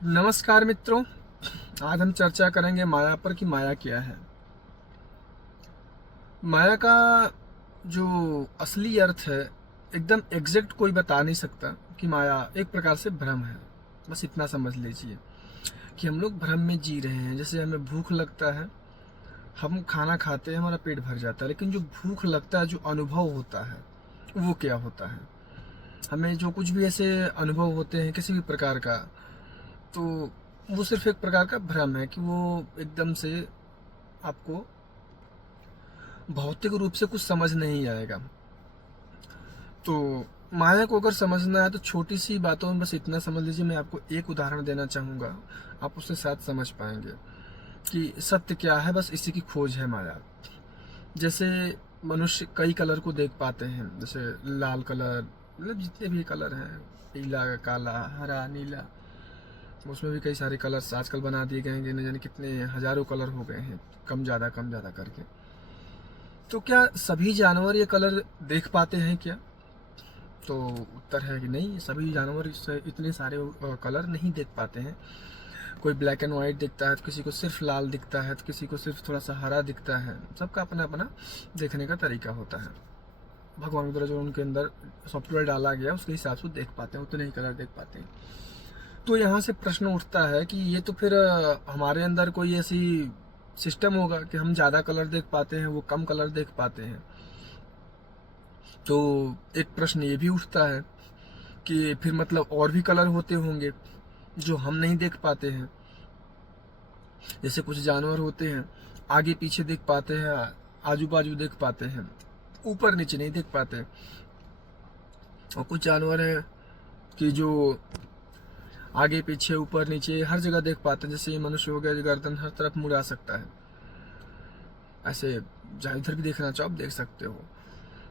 नमस्कार मित्रों। आज हम चर्चा करेंगे माया पर कि माया क्या है। माया का जो असली अर्थ है एकदम एग्जैक्ट कोई बता नहीं सकता कि माया एक प्रकार से भ्रम है। बस इतना समझ लीजिए कि हम लोग भ्रम में जी रहे हैं। जैसे हमें भूख लगता है, हम खाना खाते हैं, हमारा पेट भर जाता है, लेकिन जो भूख लगता है, जो अनुभव होता है, वो क्या होता है। हमें जो कुछ भी ऐसे अनुभव होते हैं किसी भी प्रकार का, तो वो सिर्फ एक प्रकार का भ्रम है कि वो एकदम से आपको भौतिक रूप से कुछ समझ नहीं आएगा। तो माया को अगर समझना है तो छोटी सी बातों में बस इतना समझ लीजिए। मैं आपको एक उदाहरण देना चाहूँगा, आप उसके साथ समझ पाएंगे कि सत्य क्या है। बस इसी की खोज है माया। जैसे मनुष्य कई कलर को देख पाते हैं, जैसे लाल कलर, मतलब जितने भी कलर हैं, पीला, काला, हरा, नीला, उसमें भी कई सारे कलर्स आजकल बना दिए गए हैं। न जाने कितने हजारों कलर हो गए हैं, कम ज़्यादा करके। तो क्या सभी जानवर ये कलर देख पाते हैं क्या? तो उत्तर है कि नहीं, सभी जानवर इतने सारे कलर नहीं देख पाते हैं। कोई ब्लैक एंड वाइट दिखता है, तो किसी को सिर्फ लाल दिखता है, तो किसी को सिर्फ थोड़ा सा हरा दिखता है। सबका अपना अपना देखने का तरीका होता है। भगवान की तरह जो उनके अंदर सॉफ्टवेयर डाला गया उसके हिसाब से देख पाते हैं, उतने ही कलर देख पाते हैं। तो यहाँ से प्रश्न उठता है कि ये तो फिर हमारे अंदर कोई ऐसी सिस्टम होगा कि हम ज़्यादा कलर देख पाते हैं, वो कम कलर देख पाते हैं। तो एक प्रश्न ये भी उठता है कि फिर मतलब और भी कलर होते होंगे जो हम नहीं देख पाते हैं। जैसे कुछ जानवर होते हैं, आगे पीछे देख पाते हैं, आजू बाजू देख पाते हैं, ऊपर नीचे नहीं देख पाते। और कुछ जानवर हैं कि जो आगे पीछे ऊपर नीचे हर जगह देख पाते हैं। जैसे ये मनुष्य हो गया, जो गर्दन हर तरफ मुड़ा सकता है, ऐसे जहाँ इधर भी देखना चाहो आप देख सकते हो।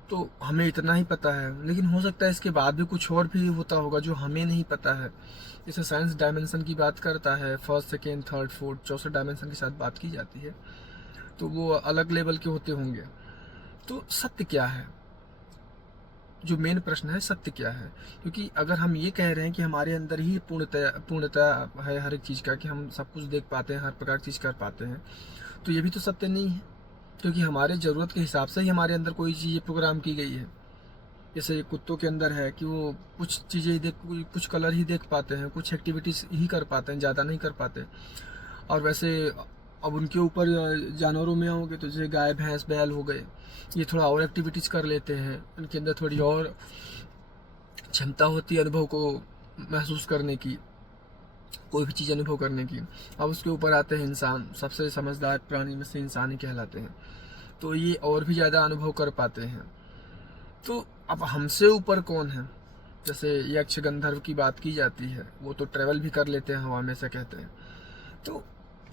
तो हमें इतना ही पता है, लेकिन हो सकता है इसके बाद भी कुछ और भी होता होगा जो हमें नहीं पता है। जैसे साइंस डायमेंशन की बात करता है, फर्स्ट सेकेंड थर्ड फोर्थ चौथे डायमेंशन के साथ बात की जाती है, तो वो अलग लेवल के होते होंगे। तो सत्य क्या है, जो मेन प्रश्न है, सत्य क्या है? क्योंकि अगर हम ये कह रहे हैं कि हमारे अंदर ही पूर्णतया है हर एक चीज़ का, कि हम सब कुछ देख पाते हैं, हर प्रकार की चीज़ कर पाते हैं, तो ये भी तो सत्य नहीं है। क्योंकि हमारे ज़रूरत के हिसाब से ही हमारे अंदर कोई चीज़ प्रोग्राम की गई है। जैसे कुत्तों के अंदर है कि वो कुछ चीज़ें देख, कुछ कलर ही देख पाते हैं, कुछ एक्टिविटीज़ ही कर पाते हैं, ज़्यादा नहीं कर पाते। और वैसे अब उनके ऊपर जानवरों में आओगे तो जैसे गाय भैंस बैल हो गए, ये थोड़ा और एक्टिविटीज़ कर लेते हैं, उनके अंदर थोड़ी और क्षमता होती है अनुभव को महसूस करने की, कोई भी चीज़ अनुभव करने की। अब उसके ऊपर आते हैं इंसान, सबसे समझदार प्राणी में से इंसान ही कहलाते हैं, तो ये और भी ज़्यादा अनुभव कर पाते हैं। तो अब हमसे ऊपर कौन है? जैसे यक्ष गंधर्व की बात की जाती है, वो तो ट्रेवल भी कर लेते हैं हवा में, से कहते हैं। तो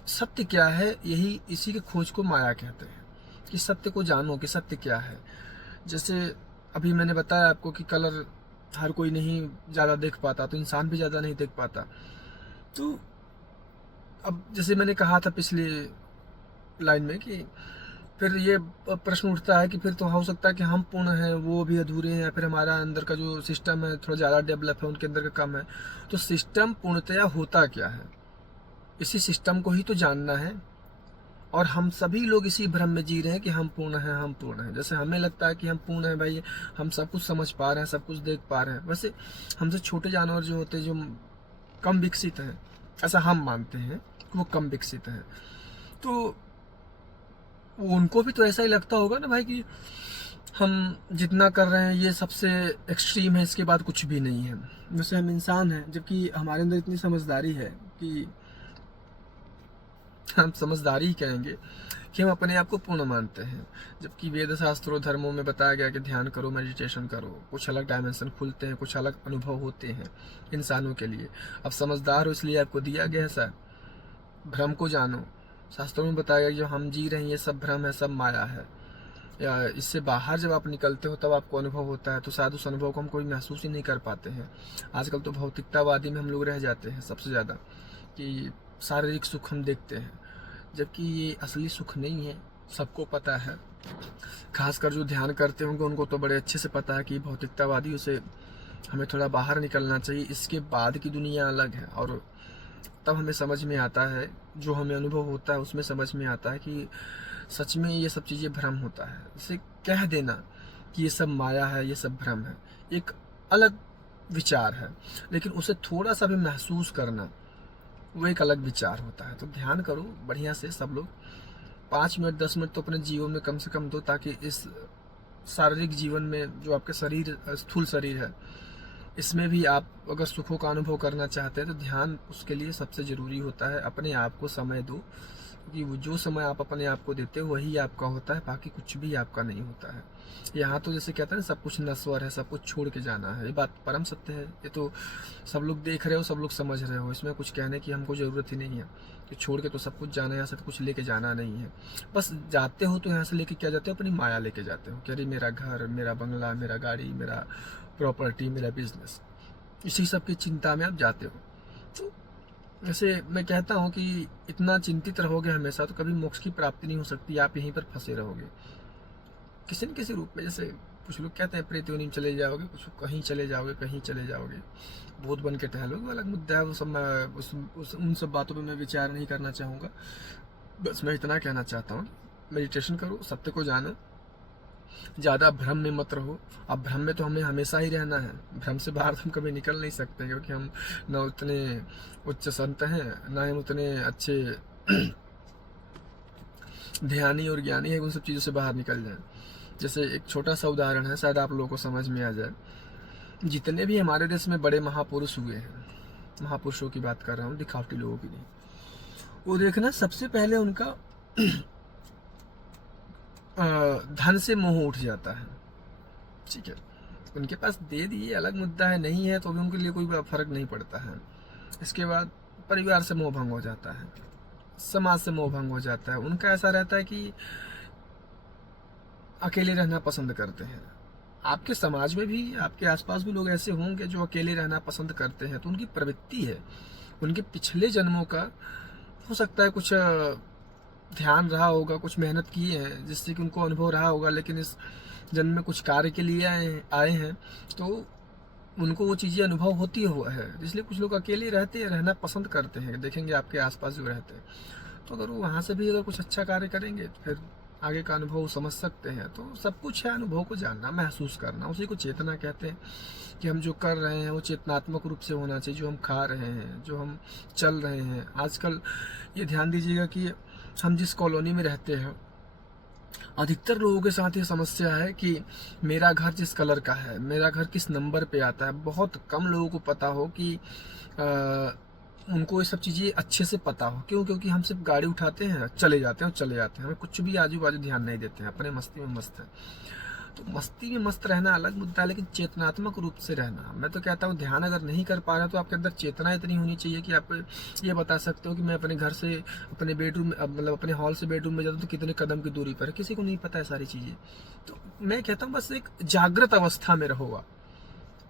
सत्य क्या है, यही इसी के खोज को माया कहते हैं, कि सत्य को जानो कि सत्य क्या है। जैसे अभी मैंने बताया आपको कि कलर हर कोई नहीं ज़्यादा देख पाता, तो इंसान भी ज़्यादा नहीं देख पाता। तो अब जैसे मैंने कहा था पिछली लाइन में कि फिर ये प्रश्न उठता है कि फिर तो हो सकता है कि हम पूर्ण हैं, वो भी अधूरे हैं, या फिर हमारा अंदर का जो सिस्टम है थोड़ा ज़्यादा डेवलप है, उनके अंदर का कम है। तो सिस्टम पूर्णतया होता क्या है, इसी सिस्टम को ही तो जानना है। और हम सभी लोग इसी भ्रम में जी रहे हैं कि हम पूर्ण हैं, हम पूर्ण हैं। जैसे हमें लगता है कि हम पूर्ण हैं, भाई हम सब कुछ समझ पा रहे हैं, सब कुछ देख पा रहे हैं। वैसे हमसे छोटे जानवर जो होते हैं, जो कम विकसित हैं, ऐसा हम मानते हैं कि वो कम विकसित हैं, तो उनको भी तो ऐसा ही लगता होगा ना भाई, कि हम जितना कर रहे हैं ये सबसे एक्सट्रीम है, इसके बाद कुछ भी नहीं है। जैसे हम इंसान हैं, जबकि हमारे अंदर इतनी समझदारी है कि हम समझदारी ही कहेंगे कि हम अपने आप को पूर्ण मानते हैं। जबकि वेद शास्त्रों धर्मों में बताया गया कि ध्यान करो, मेडिटेशन करो, कुछ अलग डायमेंशन खुलते हैं, कुछ अलग अनुभव होते हैं इंसानों के लिए। अब समझदार हो इसलिए आपको दिया गया है सर, भ्रम को जानो। शास्त्रों में बताया गया जो हम जी रहे हैं ये सब भ्रम है, सब माया है। या इससे बाहर जब आप निकलते हो तब आपको अनुभव होता है, तो शायद उस अनुभव को हम कोई महसूस ही नहीं कर पाते हैं। आजकल तो भौतिकतावादी में हम लोग रह जाते हैं सबसे ज़्यादा, कि शारीरिक सुख हम देखते हैं, जबकि ये असली सुख नहीं है, सबको पता है। खासकर जो ध्यान करते होंगे उनको तो बड़े अच्छे से पता है कि भौतिकतावादी, उसे हमें थोड़ा बाहर निकलना चाहिए, इसके बाद की दुनिया अलग है। और तब हमें समझ में आता है, जो हमें अनुभव होता है उसमें समझ में आता है कि सच में ये सब चीज़ें भ्रम होता है। इसे कह देना कि ये सब माया है, ये सब भ्रम है, एक अलग विचार है, लेकिन उसे थोड़ा सा भी महसूस करना वो एक अलग विचार होता है। तो ध्यान करो बढ़िया से सब लोग, 5 मिनट 10 मिनट तो अपने जीवन में कम से कम दो, ताकि इस शारीरिक जीवन में जो आपके शरीर, स्थूल शरीर है, इसमें भी आप अगर सुखों का अनुभव करना चाहते हैं तो ध्यान उसके लिए सबसे ज़रूरी होता है। अपने आप को समय दो, क्योंकि वो जो समय आप अपने आप को देते हो वही आपका होता है, बाकी कुछ भी आपका नहीं होता है। यहाँ तो जैसे कहते हैं ना, सब कुछ नश्वर है, सब कुछ छोड़ के जाना है, ये बात परम सत्य है। ये तो सब लोग देख रहे हो, सब लोग समझ रहे हो, इसमें कुछ कहने की हमको ज़रूरत ही नहीं है कि छोड़ के तो सब कुछ जाना है, यहाँ से तो कुछ लेके जाना नहीं है। बस जाते हो तो यहाँ से लेके क्या जाते हो, अपनी माया लेके जाते हो कि अरे मेरा घर, मेरा बंगला, मेरा गाड़ी, मेरा प्रॉपर्टी, मेरा बिजनेस, इसी सब की चिंता में आप जाते हो। तो वैसे मैं कहता हूँ कि इतना चिंतित रहोगे हमेशा तो कभी मोक्ष की प्राप्ति नहीं हो सकती, आप यहीं पर फंसे रहोगे किसी न किसी रूप में। जैसे कुछ लोग कहते हैं प्रेत योनि में चले जाओगे, कुछ कहीं चले जाओगे, कहीं चले जाओगे, भूत बन के टहलोगे, अलग मुद्दा है वो सब। मैं उन सब बातों पे मैं विचार नहीं करना चाहूँगा। बस मैं इतना कहना चाहता हूँ, मेडिटेशन करो, सत्य को जानो, ज़्यादा भ्रम में मत रहो। अब भ्रम में तो हमें हमेशा ही रहना है, भ्रम से बाहर तो हम कभी निकल नहीं सकते, क्योंकि हम न उतने उच्च संत हैं, न हम उतने अच्छे ध्यानी और ज्ञानी है उन सब चीज़ों से बाहर निकल जाए। जैसे एक छोटा सा उदाहरण है, शायद आप लोगों को समझ में आ जाए। जितने भी हमारे देश में बड़े महापुरुष हुए हैं, महापुरुषों की बात कर रहा हूँ, दिखावटी लोगों की नहीं, वो देखना सबसे पहले उनका धन से मोह उठ जाता है। ठीक है, उनके पास दे दिए अलग मुद्दा है, नहीं है तो भी उनके लिए कोई फर्क नहीं पड़ता है। इसके बाद परिवार से मोह भंग हो जाता है, समाज से मोह भंग हो जाता है। उनका ऐसा रहता है कि अकेले रहना पसंद करते हैं। आपके समाज में भी, आपके आसपास भी लोग ऐसे होंगे जो अकेले रहना पसंद करते हैं, तो उनकी प्रवृत्ति है, उनके पिछले जन्मों का हो सकता है कुछ ध्यान रहा होगा, कुछ मेहनत किए हैं जिससे कि उनको अनुभव रहा होगा, लेकिन इस जन्म में कुछ कार्य के लिए आए हैं तो उनको वो चीज़ें अनुभव होती हुआ है, इसलिए कुछ लोग अकेले रहते हैं, रहना पसंद करते हैं। देखेंगे आपके आसपास जो रहते हैं, तो अगर वो वहाँ से भी अगर कुछ अच्छा कार्य करेंगे तो फिर आगे का अनुभव समझ सकते हैं। तो सब कुछ है अनुभव को जानना, महसूस करना, उसी को चेतना कहते हैं। कि हम जो कर रहे हैं वो चेतनात्मक रूप से होना चाहिए, जो हम खा रहे हैं, जो हम चल रहे हैं। आजकल ये ध्यान दीजिएगा कि हम जिस कॉलोनी में रहते हैं, अधिकतर लोगों के साथ ये समस्या है कि मेरा घर जिस कलर का है, मेरा घर किस नंबर पे आता है। बहुत कम लोगों को पता हो कि उनको ये सब चीज़ें अच्छे से पता हो। क्यों? क्योंकि हम सिर्फ गाड़ी उठाते हैं, चले जाते हैं और चले जाते हैं, हमें कुछ भी आजू बाजू ध्यान नहीं देते हैं, अपने मस्ती में मस्त है। तो मस्ती में मस्त रहना अलग मुद्दा है, लेकिन चेतनात्मक रूप से रहना, मैं तो कहता हूँ ध्यान अगर नहीं कर पा रहे तो आपके अंदर चेतना इतनी होनी चाहिए कि आप ये बता सकते हो कि मैं अपने घर से अपने बेडरूम, मतलब अपने हॉल से बेडरूम में जाता हूँ तो कितने कदम की दूरी पर है, किसी को नहीं पता है सारी चीज़ें। तो मैं कहता हूँ बस एक जागृत अवस्था में रहो,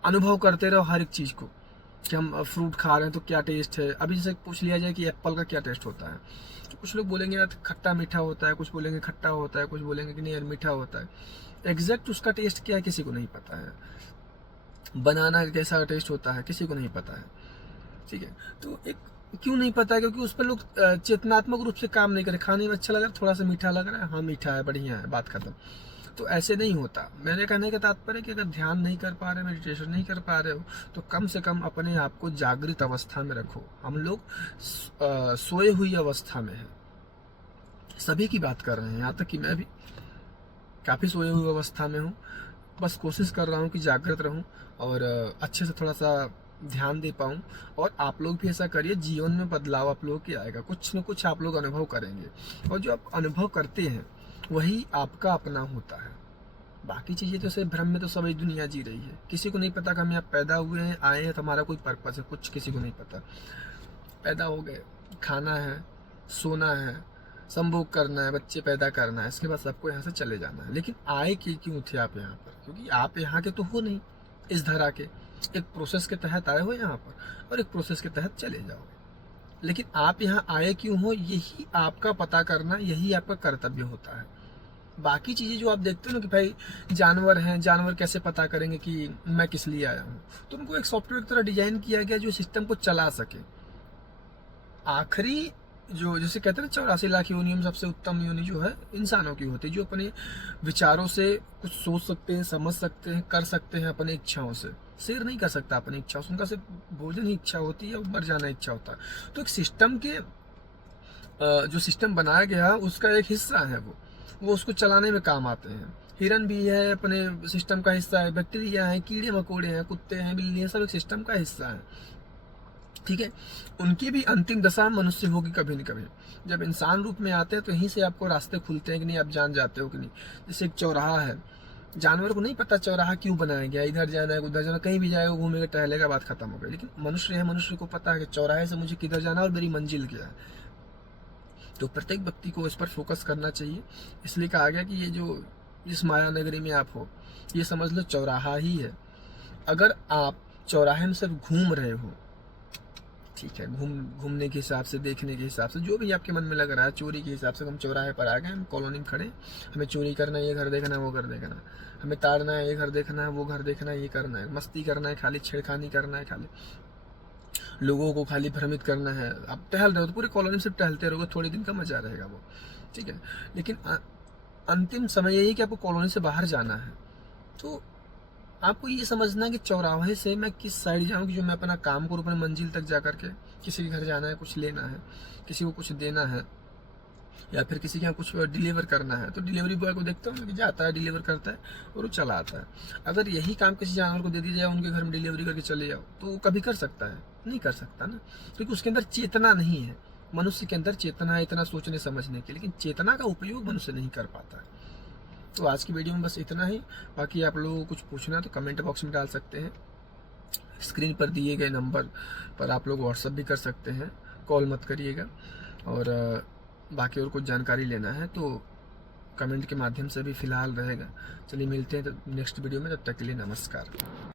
अनुभव करते रहो हर एक चीज़ को कि हम फ्रूट खा रहे हैं तो क्या टेस्ट है। अभी जैसे पूछ लिया जाए कि एप्पल का क्या टेस्ट होता है, तो कुछ लोग बोलेंगे यार खट्टा मीठा होता है, कुछ बोलेंगे खट्टा होता है, कुछ बोलेंगे कि नहीं यार मीठा होता है। एग्जैक्ट उसका टेस्ट क्या है किसी को नहीं पता है। बनाना कैसा टेस्ट होता है किसी को नहीं पता है। ठीक है, तो एक क्यों नहीं पता है? क्योंकि उस पर लोग चेतनात्मक रूप से काम नहीं करे। खाने में अच्छा लग रहा है, थोड़ा सा मीठा लग रहा है, हाँ मीठा है, बढ़िया है, बात खत्म। तो ऐसे नहीं होता। मेरे कहने का तात्पर्य कि अगर ध्यान नहीं कर पा रहे, मेडिटेशन नहीं कर पा रहे हो, तो कम से कम अपने आप को जागृत अवस्था में रखो। हम लोग सोए हुई अवस्था में हैं, सभी की बात कर रहे हैं, यहाँ तक कि मैं भी काफ़ी सोए हुई अवस्था में हूँ। बस कोशिश कर रहा हूँ कि जागृत रहूँ और अच्छे से थोड़ा सा ध्यान दे पाऊँ। और आप लोग भी ऐसा करिए, जीवन में बदलाव आप लोगों के आएगा, कुछ न कुछ आप लोग अनुभव करेंगे, और जो आप अनुभव करते हैं वही आपका अपना होता है। बाकी चीज़ें तो सिर्फ भ्रम में तो सभी दुनिया जी रही है। किसी को नहीं पता कि हम यहाँ पैदा हुए हैं, आए हैं तो हमारा कोई पर्पस है, कुछ किसी को नहीं पता। पैदा हो गए, खाना है, सोना है, संभोग करना है, बच्चे पैदा करना है, इसके बाद सबको यहाँ से चले जाना है। लेकिन आए क्यों थे आप यहाँ पर? क्योंकि आप यहाँ के तो हो नहीं, इस धरा के एक प्रोसेस के तहत आए हो यहाँ पर, और एक प्रोसेस के तहत चले जाओगे। लेकिन आप यहाँ आए क्यों हो, यही आपका पता करना, यही आपका कर्तव्य होता है। बाकी चीज़ें जो आप देखते हो ना कि भाई जानवर हैं, जानवर कैसे पता करेंगे कि मैं किस लिए आया हूँ? तो उनको एक सॉफ्टवेयर की तरह डिजाइन किया गया जो सिस्टम को चला सके। आखिरी जो, जैसे कहते हैं ना 84 लाख योनियों में सबसे उत्तम योनि जो है इंसानों की होती है, जो अपने विचारों से कुछ सोच सकते हैं, समझ सकते हैं, कर सकते हैं अपनी इच्छाओं से। शेर नहीं कर सकता अपनी इच्छाओं से, उनका सिर्फ भोजन ही इच्छा होती है और मर जाना इच्छा होता है। तो एक सिस्टम के जो सिस्टम बनाया गया उसका एक हिस्सा है वो उसको चलाने में काम आते हैं। हिरन भी है अपने सिस्टम का हिस्सा है, बैक्टीरिया है, कीड़े मकोड़े हैं, कुत्ते हैं, बिल्ली हैं, सब एक सिस्टम का हिस्सा है। ठीक है, उनकी भी अंतिम दशा मनुष्य होगी कभी न कभी। जब इंसान रूप में आते हैं तो यहीं से आपको रास्ते खुलते हैं कि नहीं, आप जान जाते हो कि नहीं। जैसे एक चौराहा है, जानवर को नहीं पता चौराहा क्यों बनाया गया, इधर जाना है उधर जाना, कहीं भी जाएगा घूमेगा टहलेगा, बात खत्म हो गई। लेकिन मनुष्य है, मनुष्य को पता है कि चौराहे से मुझे किधर जाना है और मेरी मंजिल क्या है। तो प्रत्येक व्यक्ति को इस पर फोकस करना चाहिए। इसलिए कहा गया कि ये जो इस माया नगरी में आप हो, ये समझ लो चौराहा ही है। अगर आप चौराहे में सिर्फ घूम रहे हो, ठीक है, घूमने के हिसाब से, देखने के हिसाब से, जो भी आपके मन में लग रहा है, चोरी के हिसाब से, हम चौराहे पर आ गए, हम कॉलोनी में खड़े, हमें चोरी करना है, ये घर देखना है, वो घर देखना है, हमें ताड़ना है, ये घर देखना है, वो घर देखना है, ये करना है, मस्ती करना है, खाली छेड़खानी करना है, खाली लोगों को खाली भ्रमित करना है। आप टहल रहे हो तो पूरी कॉलोनी में सिर्फ टहलते रहोगे, थोड़े दिन का मजा रहेगा वो, ठीक है। लेकिन अंतिम समय यही कि आपको कॉलोनी से बाहर जाना है। तो आपको ये समझना है कि चौराहे से मैं किस साइड जाऊँ कि जो मैं अपना काम करूँ, अपने मंजिल तक जा करके। किसी के घर जाना है, कुछ लेना है, किसी को कुछ देना है, या फिर किसी के यहाँ कुछ डिलीवर करना है, तो डिलीवरी बॉय को देखता हूँ कि जाता है, डिलीवर करता है और वो चला आता है। अगर यही काम किसी जानवर को दे दिया जाए, उनके घर में डिलीवरी करके चले जाओ, तो वो कभी कर सकता है? नहीं कर सकता ना, क्योंकि उसके अंदर चेतना नहीं है। मनुष्य के अंदर चेतना है इतना सोचने समझने की, लेकिन चेतना का उपयोग मनुष्य नहीं कर पाता है। तो आज की वीडियो में बस इतना ही। बाकी आप लोगों को कुछ पूछना तो कमेंट बॉक्स में डाल सकते हैं। स्क्रीन पर दिए गए नंबर पर आप लोग व्हाट्सअप भी कर सकते हैं, कॉल मत करिएगा। और बाकी और कुछ जानकारी लेना है तो कमेंट के माध्यम से भी फिलहाल रहेगा। चलिए मिलते हैं तो नेक्स्ट वीडियो में, तब तक के लिए नमस्कार।